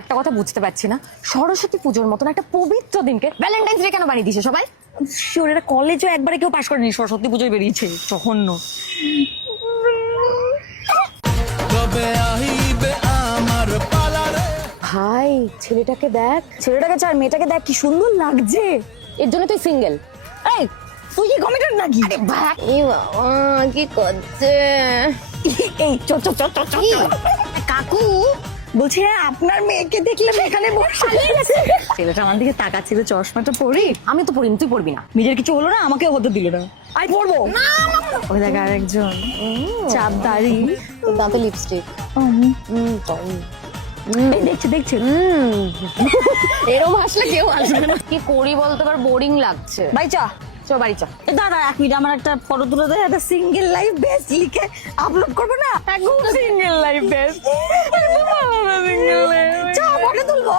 একটা কথা বুঝতে পারছি না, সরস্বতী পুজোর মতন একটা পবিত্র দিনকে ভ্যালেন্টাইন্স ডে কেন বানিয়ে দিছে সবাই? শিওর এটা কলেজও একবারে কেউ পাশ করেনি, সরস্বতী পুজোয় বেরিয়েছে জঘন্য। ভাই ছেলেটাকে দেখ, ছেলেটাকে চার মেয়েটাকে দেখ কি সুন্দর লাগছে। এর জন্য তুই সিঙ্গেল? এই তুই কি কমিটেড নাকি? এই বাবা কি করছে? এই চল চল চল চল চল। কাকু বলছি হ্যাঁ আপনার মেয়েকে দেখলাম এখানে বসে। ছেলেটা আমার দিকে তাকাচ্ছিল, চশমাটা পরি। আমি তো পড়িনি, তুই পড়বি না। নিজের কিছু হলো না, আমাকেও হতে দিল না। আই পড়বো। ওই দেখ আরেকজন চাপ দাড়ি, দাঁতে লিপস্টিক। দেখছে দেখছে। এরকম হাসলে কেউ আসবে না। কি করি বলতে পার, বোরিং লাগছে। ভাই চা। চ বাড়ি চ। দাদা এক মিনিট, আমার একটা ফটো তুলে দেয়, একটা সিঙ্গেল লাইফ বেস্ট লিখে আপলোড করবো না? Single life best. Single life চা ফটো তুলবো।